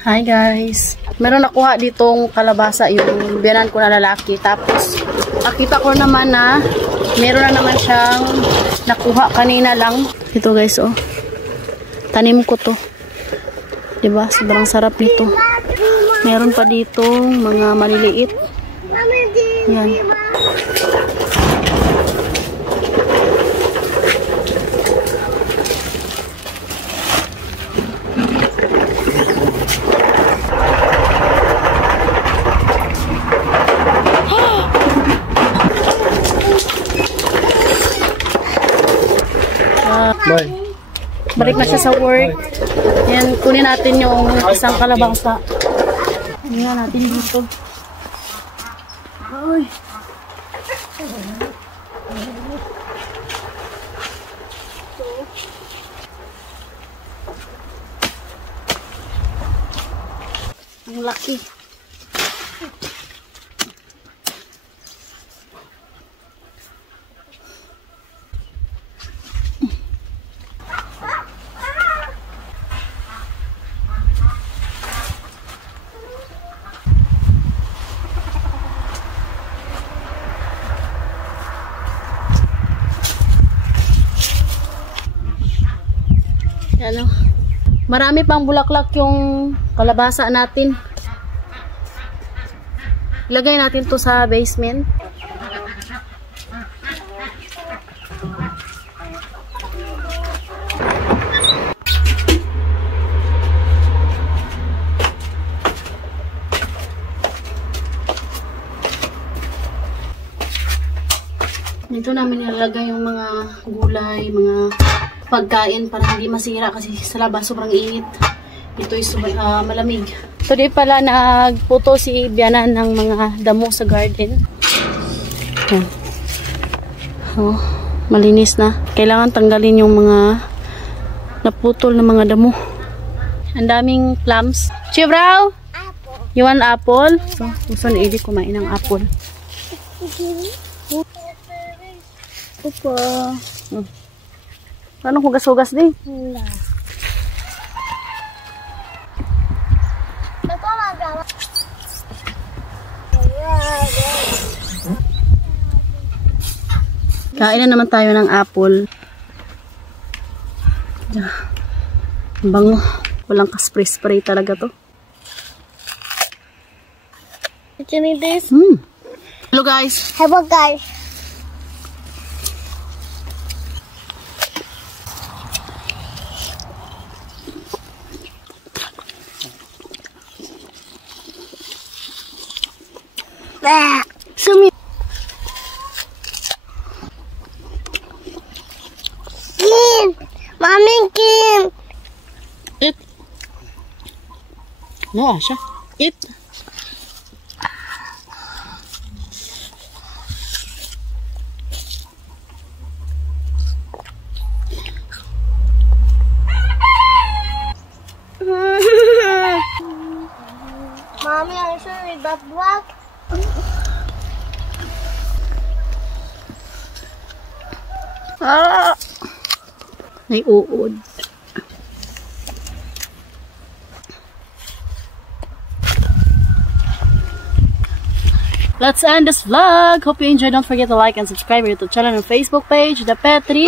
Hi guys. Meron nakuha ditong kalabasa yung biyanan ko na lalaki. Tapos nakita ko naman na meron na naman siyang nakuha kanina lang. Ito guys, oh. Tanim ko to. 'Di ba? Sobrang sarap nito. Meron pa dito mga maliliit. Yan. Balik na siya sa work. Yan, kunin natin yung isang kalabasa. Tingnan natin dito. Ay. Ang laki. Ano, marami pang bulaklak yung kalabasa natin. Ilagay natin to sa basement. Dito namin nilalagay yung mga gulay, mga pagkain para hindi masira kasi sa labas sobrang init. Ito ay malamig. Today pala nagputo si Bianan ng mga damo sa garden. Yan. Oh, malinis na. Kailangan tanggalin yung mga naputol na mga damo. Ang daming plums. Chibraw? Apple. You want apple? So, gusto ni Edie kumain ng apple. Opo. Anong hugas-hugas din? Wala. Kain na naman tayo ng apple. Bango. Walang ka-spray-spray talaga to. Did you need this? Hello guys. Hello guys. Sumi. Kim, Mami Kim. Eat. No, Asha. Eat. Mommy, are you sure with that block? May uod. Let's end this vlog. Hope you enjoyed. Don't forget to like and subscribe to our YouTube channel and Facebook page, The Petri.